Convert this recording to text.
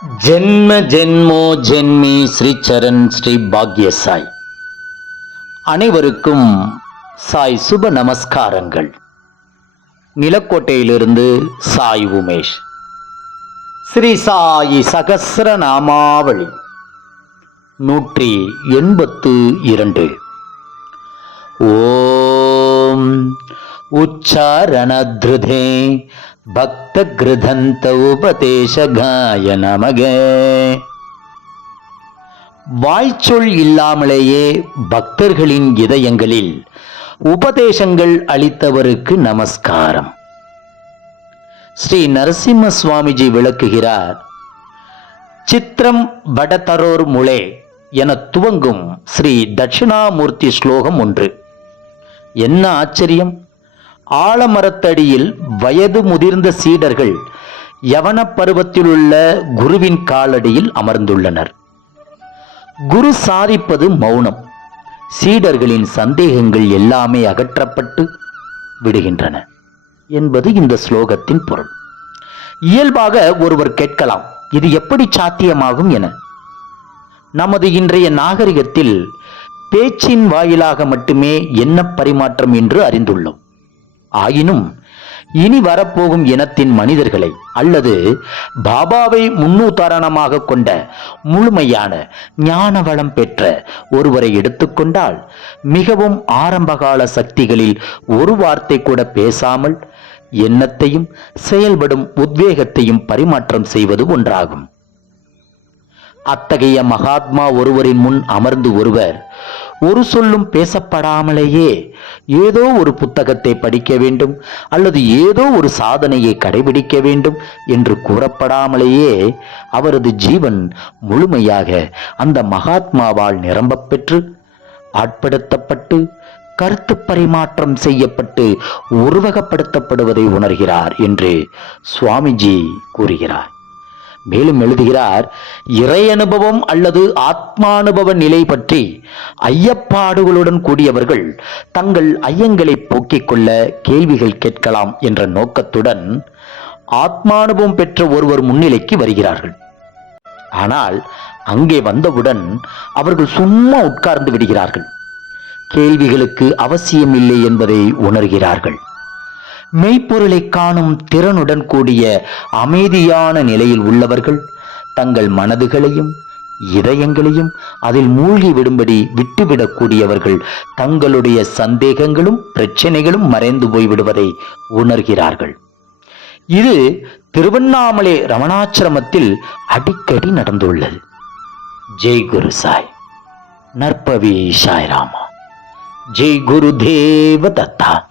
ஜென்ம ஜென்மோ ஜென்மி ஸ்ரீ சரண் ஸ்ரீ பாக்ய சாய் அனைவருக்கும் சாய் சுப நமஸ்காரங்கள். நிலக்கோட்டையிலிருந்து சாய் உமேஷ். ஸ்ரீ சாயி சகசிர நாமாவளி நூற்றி எண்பத்து இரண்டு. ஓம் உச்சாரணத்ருதே பக்த கிருதந்த உபதேசகாய நமகே வாய்ச்சொல் இல்லாமலேயே பக்தர்களின் இதயங்களில் உபதேசங்கள் அளித்தவருக்கு நமஸ்காரம். ஸ்ரீ நரசிம்ம சுவாமிஜி விளக்குகிறார் சித்திரம் வடதரோர் முளே என துவங்கும் ஸ்ரீ தட்சிணாமூர்த்தி ஸ்லோகம் ஒன்று. என்ன ஆச்சரியம்? ஆலமரத்தடியில் வயது முதிர்ந்த சீடர்கள் யவன பருவத்திலுள்ள குருவின் காலடியில் அமர்ந்துள்ளனர். குரு சாதிப்பது மௌனம். சீடர்களின் சந்தேகங்கள் எல்லாமே அகற்றப்பட்டு விடுகின்றன என்பது இந்த ஸ்லோகத்தின் பொருள். இயல்பாக ஒருவர் கேட்கலாம் இது எப்படி சாத்தியமாகும் என. நமது இன்றைய நாகரிகத்தில் பேச்சின் வாயிலாக மட்டுமே என்ன பரிமாற்றம் என்று அறிந்துள்ளோம். ஆயினும் இனி வரப்போகும் இனத்தின் மனிதர்களை அல்லது பாபாவை முன்னுதாரணமாக கொண்ட முழுமையான ஞான வளம் பெற்ற ஒருவரை எடுத்துக்கொண்டால் மிகவும் ஆரம்பகால சக்திகளில் ஒரு வார்த்தை கூட பேசாமல் எண்ணத்தையும் செயல்படும் உத்வேகத்தையும் பரிமாற்றம் செய்வது ஒன்றாகும். அத்தகைய மகாத்மா ஒருவரின் முன் அமர்ந்து ஒருவர் ஒரு சொல்லும் பேசப்படாமலேயே ஏதோ ஒரு புத்தகத்தை படிக்க வேண்டும் அல்லது ஏதோ ஒரு சாதனையை கடைபிடிக்க வேண்டும் என்று கூறப்படாமலேயே அவரது ஜீவன் முழுமையாக அந்த மகாத்மாவால் நிரம்ப பெற்று ஆட்படுத்தப்பட்டு கருத்து பரிமாற்றம் செய்யப்பட்டு உருவகப்படுத்தப்படுவதை உணர்கிறார் என்று சுவாமிஜி கூறுகிறார். மேலும் எழுதுகிறார் இறை அனுபவம் அல்லது ஆத்மானுபவ நிலை பற்றி ஐயப்பாடுகளுடன் கூடியவர்கள் தங்கள் ஐயங்களை போக்கிக் கொள்ள கேள்விகள் கேட்கலாம் என்ற நோக்கத்துடன் ஆத்மானுபவம் பெற்ற ஒருவர் முன்னிலைக்கு வருகிறார்கள். ஆனால் அங்கே வந்தவுடன் அவர்கள் சும்மா உட்கார்ந்து விடுகிறார்கள். கேள்விகளுக்கு அவசியமில்லை என்பதை உணர்கிறார்கள். மெய்ப்பொருளை காணும் திறனுடன் கூடிய அமைதியான நிலையில் உள்ளவர்கள் தங்கள் மனதுகளையும் இதயங்களையும் அதில் மூழ்கி விடும்படி விட்டுவிடக்கூடியவர்கள் தங்களுடைய சந்தேகங்களும் பிரச்சனைகளும் மறைந்து போய்விடுவதை உணர்கிறார்கள். இது திருவண்ணாமலை ரமணாச்சிரமத்தில் அடிக்கடி நடந்துள்ளது. ஜெய் குரு சாய். நற்பவி சாய் ராமா ஜெய் குரு தேவ தத்தா.